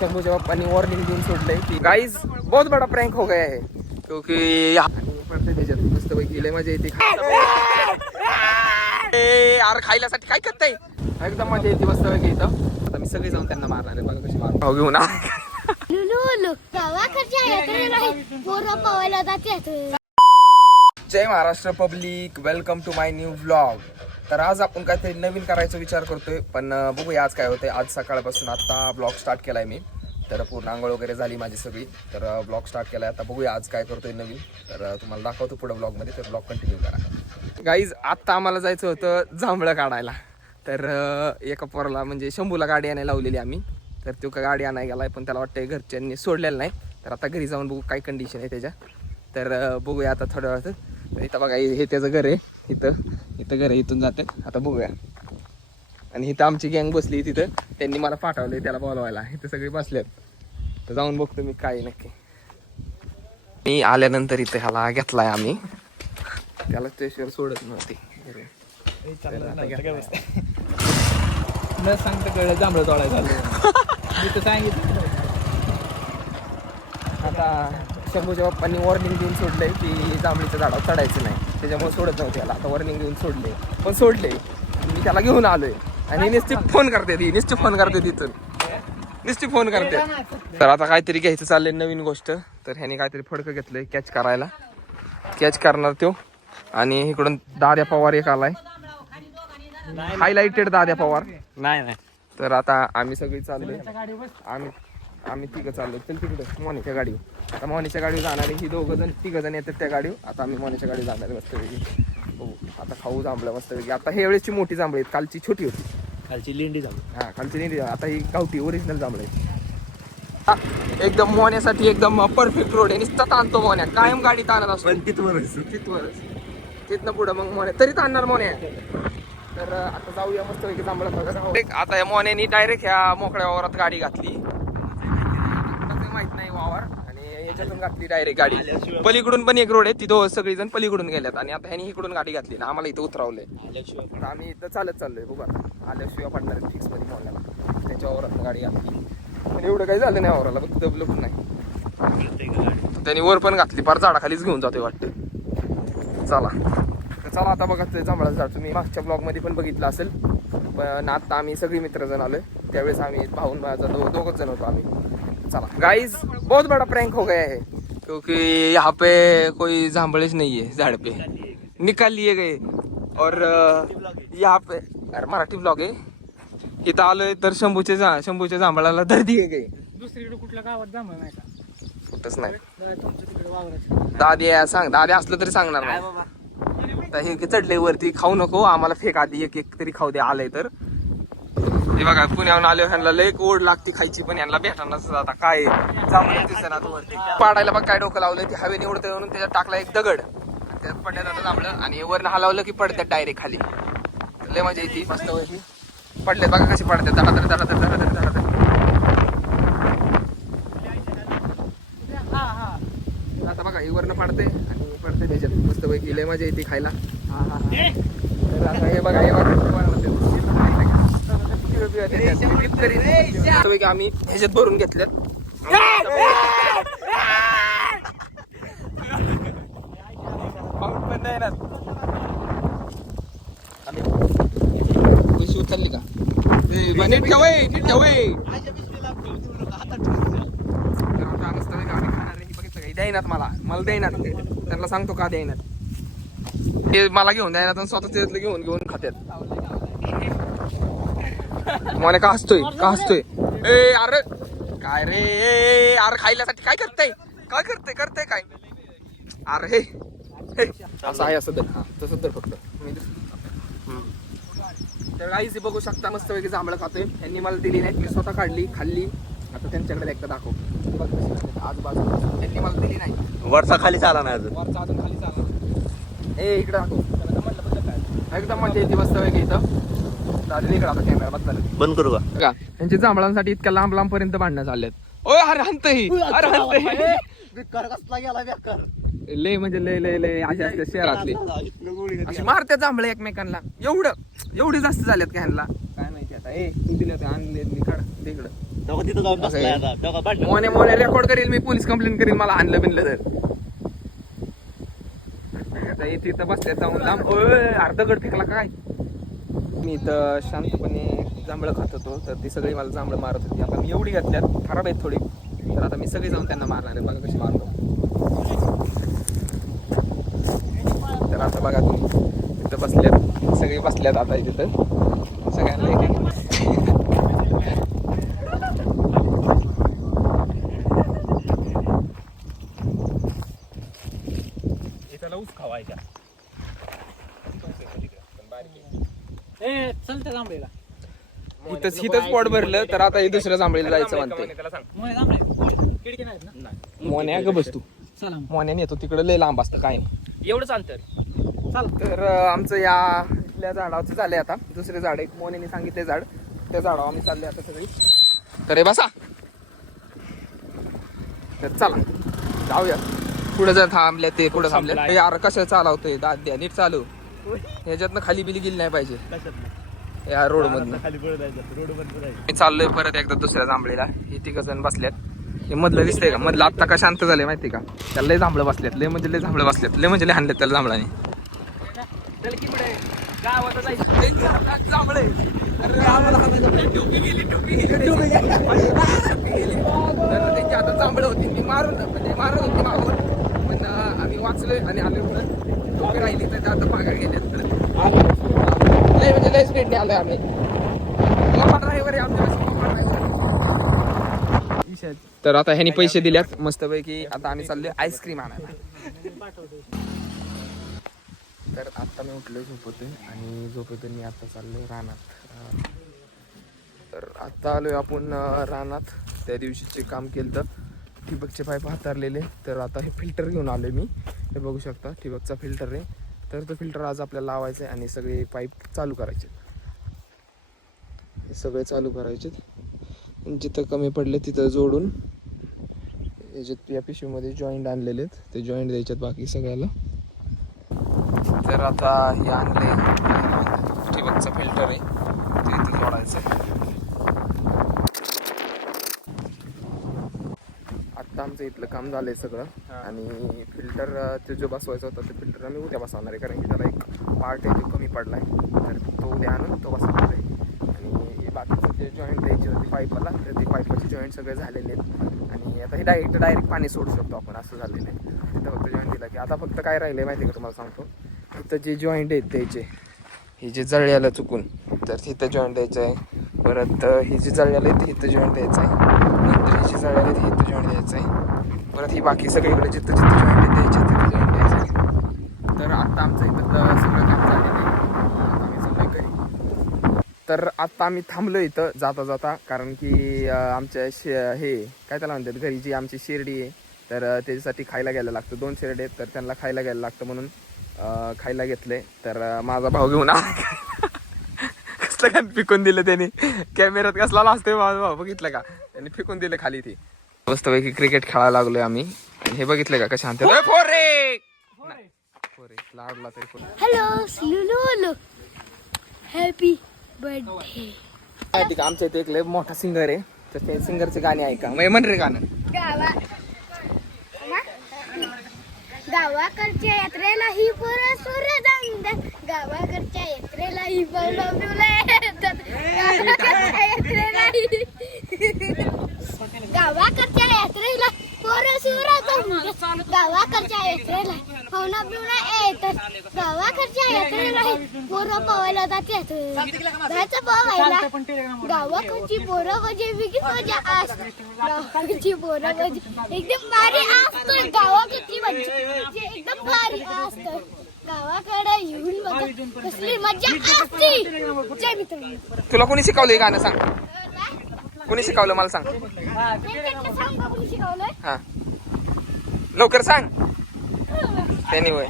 शंभूच्या बाप्पांनी warning देऊन सोडलंय की guys बहुत बड़ा प्रँक हो गया है क्योंकि पडते त्याच्यात मस्त पैकी लय मजा येते यार खायल्यासाठी काय करताय एकदम मजा येते मस्त पैकी इथं. आता मी सगळे जाऊन त्यांना मारणार आहे बघा कशी मार घेऊन जय Maharashtra public, welcome to my new vlog. तर आज आपण काहीतरी नवीन करायचा विचार करतोय, पण बघूया आज काय होतंय. आज सकाळपासून आता ब्लॉग स्टार्ट केलाय मी, तर पूर्ण आंघोळ वगैरे झाली माझी सगळी, तर ब्लॉग स्टार्ट केलाय. आता बघूया आज काय करतोय नवीन, तर तुम्हाला दाखवतो पुढे ब्लॉगमध्ये, तर ब्लॉग कंटिन्यू करा. गाईज आत्ता आम्हाला जायचं होतं जांभळं काढायला, तर एका पोराला म्हणजे शंभूला गाडी आणायला लावलेली आम्ही, तर तो का गाडी आणायला गेलाय, पण त्याला वाटतंय घरच्यांनी सोडलेलं नाही. तर आता घरी जाऊन बघू काय कंडिशन आहे त्याच्या, तर बघूया आता थोड्या वेळात. तर इथं बघा हे त्याचं घर आहे, इथं घर आहे, इथून जाते आता बघूया. आणि इथं आमची गँग बसली, तिथं त्यांनी मला पाठवलंय त्याला बोलवायला, इथं सगळे बसलेत. तर जाऊन बघतो मी काय नक्की. मी आल्यानंतर इथं ह्याला घेतलाय आम्ही, त्याला स्टेशनवर सोडत नव्हती. न सांगता कळलं जांभळं तोडायचं झालं सांगितलं. आता शंभूच्या बाप्पांनी वॉर्निंग देऊन सोडलंय की जांभळीच्या झाडावर चढायचं नाही, त्याच्यामुळे सोडत नव्हते त्याला. आता वॉर्निंग देऊन सोडले, पण सोडले. मी त्याला घेऊन आलोय आणि नुसती फोन करते तिथून नुसती फोन करते. तर आता काहीतरी घ्यायचं चाललंय नवीन गोष्ट. तर ह्याने काहीतरी फडकं घेतलंय कॅच करायला, कॅच करणार तो. आणि इकडून दाद्या पवार एक आलाय, हायलाइटेड दाद्या पवार. नाही तर आता आम्ही सगळी चाललोय, आम्ही तिघं चाललोय. चल तिकडे मोनीच्या गाडीवर, आता मोनीच्या गाडीवर जाणार आहे. ही तिघं जण येतात त्या गाडीवर. आता आम्ही मोनीच्या गाडीवर जाणार आहे मस्तपैकी. हो आता खाऊ जांभळं मस्तपैकी. आता हे वेळेसची मोठी जांभळी आहेत, कालची छोटी होती, खालची लेंडी जांभळं. हा खालची नाही, आता ही गावठी ओरिजिनल जांभळं आहे. एकदम मोन्यासाठी एकदम परफेक्ट रोड आहे. नुसता ताणतो मोन्या, कायम गाडी ताणत असतो. तिथनं पुढं मग मोन्या तरी ताणणार मोन्या. तर आता जाऊया मस्तपैकी जांभळं बघा. आता या मोन्यानी डायरेक्ट ह्या मोकळ्या वावरात गाडी घातली, माहित नाही वावर, आणि याच्यातून घातली डायरेक्ट गाडी. पलीकडून पण एक रोड आहे, तिथं सगळेजण पलीकडून गेल्यात, आणि आता ह्यानी इकडून गाडी घातली ना, आम्हाला इथं उतरवलंय. आम्ही इथं चालत चाललोय बघा. आल्याशिवाय पडणार आहे फिक्स मध्ये मोन्याला, त्याच्या वावरात गाडी घातली. पण एवढं काही झालं नाही वावराला, बघ दबलं पण नाही. त्यांनी वर पण घातली, फार झाडाखालीच घेऊन जातोय वाटतं. चला आता बघा ते जांभळाचं झाड तुम्ही मागच्या ब्लॉग मध्ये पण बघितलं असेल. पण आता आम्ही सगळी मित्रजण आलोय, त्यावेळेस आम्ही भाऊन माझा दोघच जण होतो आम्ही. चला गाइज बहुत बड़ा प्रैंक हो गया है क्योंकि यहाँ पे कोई जांभळेच नहीं है झाड़ पे, निकाल लिए गए. और यहाँ पे अरे मराठी ब्लॉग आहे. इथं आलोय तर शंभूच्या जांभळाला धर दिए गए. दुसरीकडे कुठल्या गावात जांभळ नाही का? कुठंच नाही. तुमच्या तिकडे वावरात दादी असलं तरी सांगणार नाही. हे चढले वरती, खाऊ नको आम्हाला, फेक आधी एक तरी खाऊ दे आलंय तर. हे बघा पुण्याहून आले, ह्यांना लय ओढ लागते खायची, पण यांना भेटणार आता काय जांभळं दिसेना वरती. पाडायला बघ काय डोकं लावलंय, ती हवेने उडतंय म्हणून त्याच्यात टाकला एक दगड, त्यात पडण्यात आता जांभळं, आणि वरनं हलावलं की पडतात डायरेक्ट खाली. लय मजा येते मस्त वरती. पडले बघा कशी पडतात, धडाधड. आता बघा हे वरनं पडते आणि पडते त्याच्यात मस्त पैकी, लय मजा येते खायला. तर आता हे बघा आम्ही ह्याच्यात भरून घेतल्यात. पैसे उचलली का? नीट ठेवय. द्यायनात मला द्यायनात, त्यांना सांगतो का द्यायनात. ते मला घेऊन द्यायनात आणि स्वतः त्यातलं घेऊन खात्यात. मला का हसतोय ए अरे काय रे, अरे खायल्यासाठी काय करते काय अरे हे असं आहे, असं तर तसं तर फक्त मी. तर काहीच बघू शकता मस्त पैकी जांभळं खातोय. यांनी मला दिली नाही, मी स्वतः काढली खाल्ली. आता त्यांच्याकडे एकदा दाखव आजूबाजूला, त्यांनी मला दिली नाही. वरचा खाली चाला नाही अजून, वरचा अजून खाली चालला. ए इकडे दाखव, एकदम मजा येते मस्त पैकी इथं. इकडे आता कॅमेरा बदला बंद करू का? त्यांच्या जांभळांसाठी इतक्या लांब पर्यंत भांडणं चाललेत. ओय अरे हंतही लय म्हणजे लय अशा असतात शहरातले, अशी मारत्या जांभळे एकमेकांना. एवढी जास्त झाल्यात का ह्यांना काय माहिती. आता ए तू दिलं आणले मी काढ तिकडं तेव्हा तिथं जाऊन बसलाय आता तेव्हा भांडण. मोने रेकॉर्ड करील मी, पोलीस कंप्लेंट करील मला आणलं बिनलं तर. आता इथे इथं बसल्यात जाऊन लांब. अर्ध गड फेकला काय. मी इथं शांतपणे जांभळं खात होतो तर ती सगळी मला जांभळं मारत होती. आता मी एवढी घातल्यात खराब आहेत थोडी, तर आता मी सगळी जाऊन त्यांना मारणार आहे. बघा कशी मारतो. तर आता बघा तुम्ही इथं बसल्यात, सगळे बसल्यात आता इथं सगळ्यांना इथे. इथं ऊस खावायच्या. चलते जांभळीला. इथंच पोट भरलं तर आता हे दुसऱ्या जांभळीला जायचं म्हणते. खिडकी नाहीत ना. मोन्या का बसतो चला मोन्याने येतो तिकडे लय लांब असतं काय नाही. एवढंच अंतर. चल. तर आमचं या इथल्या झाडाचं झालंय आता दुसरे झाड. एक मोन्याने सांगितले झाड, त्या झाडावर आम्ही चालले आता सगळी. तर हे बसा. तर चला जाऊया पुढे. जर थांबल्या ते पुढे थांबले यार कसं चालवतोय दाद द्या नीट चालू. ह्याच्यातनं खाली बिली गेली नाही पाहिजे या रोड मधनं. मी चाललोय परत एकदा दुसऱ्या जांभळीला. हे तिघ जण बसल्यात. हे मधलं दिसतंय का? मधलं आत्ता का शांत झालंय माहिती का? त्याला लय जांभळं बसल्यात, लय म्हणजे लय जांभळं बसल्यात, लय म्हणजे लय हाणल्यात त्याला जांभळाने. जांभळे त्यांची आता जांभळं होती ती मारून म्हणजे मारून होती मागून, पण आम्ही वाचलोय आणि आम्ही टोपी राहिली तर आता माघार गेल्यात. लय म्हणजे लय स्पीडने आलोय आम्ही. ड्रायव्हर आहे आमच्या. तर आता ह्यानी पैसे दिल्यात मस्तपैकी. आता आम्ही चाललोय आईस्क्रीम आणायला. तर आता मी उठलोय झोपतोय आणि झोपेतून मी आता चाललोय रानात. तर आता आलोय आपण रानात. त्या दिवशीचे काम केलं तर ठिबकचे पाईप हातारलेले, तर आता हे फिल्टर घेऊन आलोय मी. हे बघू शकता ठिबकचा फिल्टर आहे. तर तो फिल्टर आज आपल्याला लावायचा आहे आणि सगळे पाईप चालू करायचे. हे सगळे चालू करायचे. जिथं कमी पडले तिथं जोडून याच्यात या पिशवीमध्ये जॉईंट आणलेले आहेत, ते जॉईंट द्यायच्यात बाकी सगळ्याला. तर आता हे आणले ठिबकचा फिल्टर आहे, ते इथं जोडायचं. आत्ता आमचं इथलं काम झालंय सगळं आणि फिल्टर ते जो बसवायचा होता ते फिल्टर आम्ही उद्या बसवणार आहे, कारण की त्याला एक पार्ट आहे तो कमी पडलाय. तर तो उद्या आणून तो बसवणार आहे. आणि बाकीचं जे जॉईंट द्यायचे होते पाईपाला, तर ते पाईपाचे जॉईंट सगळे झालेले आहेत. आणि आता हे डायरेक्ट पाणी सोडू शकतो आपण, असं झालेलं आहे. तिथं फक्त जॉईंट दिला की आता फक्त काय राहिलं आहे माहिती आहे का तुम्हाला सांगतो. इथं जे जॉईंट आहेत द्यायचे, हे जे जळल्याला चुकून, तर तिथं जॉईंट द्यायचं आहे. परत हे जे जळल्याला आहे ते इथं जॉईंट द्यायचं आहे. नंतर हे जे जळल्याला आहे ते इथं जॉईंट द्यायचं आहे. परत ही बाकी सगळीकडे जिथं जिथं जॉईंट द्यायचे तिथं जॉईंट द्यायचं आहे. तर आता आमचं इथं सगळं काम झालेलं आहे. आता आम्ही चाललोय घरी. तर आता आम्ही थांबलो इथं जाता जाता, कारण की आमच्या हे काय त्याला म्हणतात घरी जी आमची शिर्डी आहे, तर त्याच्यासाठी खायला घ्यायला लागतं. 2 शिर्डी आहेत तर त्यांना खायला घ्यायला लागतं, म्हणून खायला घेतले. तर माझा भाऊ घेऊन कसलं काय फेकून दिलं त्याने. कॅमेऱ्यात कसला लाजतोय माझा भाऊ, बघितलं का? त्यांनी फेकून दिलं खाली. ती मस्तपैकी क्रिकेट खेळायला लागलोय आम्ही. हे बघितलं का कशा आणते लाडला तरी. Hello happy birthday. ठीक आहे, आमच्या इथे एक लय मोठा सिंगर आहे, तर त्या सिंगरचे गाणे ऐका. म्हण रे गाणं. गावाकडच्या यात्रेला ही पोरं सूर्यदांड, गावाकडच्या यात्रेला ही पोरं गावाकडच्या यात्रेला पोरं सूर्यदांड, गावाकडच्या यात्रेला पवना पिवणा येतात, गावाकडच्या यात्रेला पोरं पवायला जातात. जायचं पवायला गावाकडची पोरं म्हणजे विकीच मजा असते. गावाकडची पोरं म्हणजे एकदम भारी असतं. गावाकडची म्हणजे एकदम भारी असतं. गावाकडे येऊन बघा कसली मजा असते. जय मित्रांनो. तुला कोणी शिकवलंय गाणं सांग? कोणी शिकवलं मला सांग. शिकवलंय हा लवकर सांग. त्यांनी होय.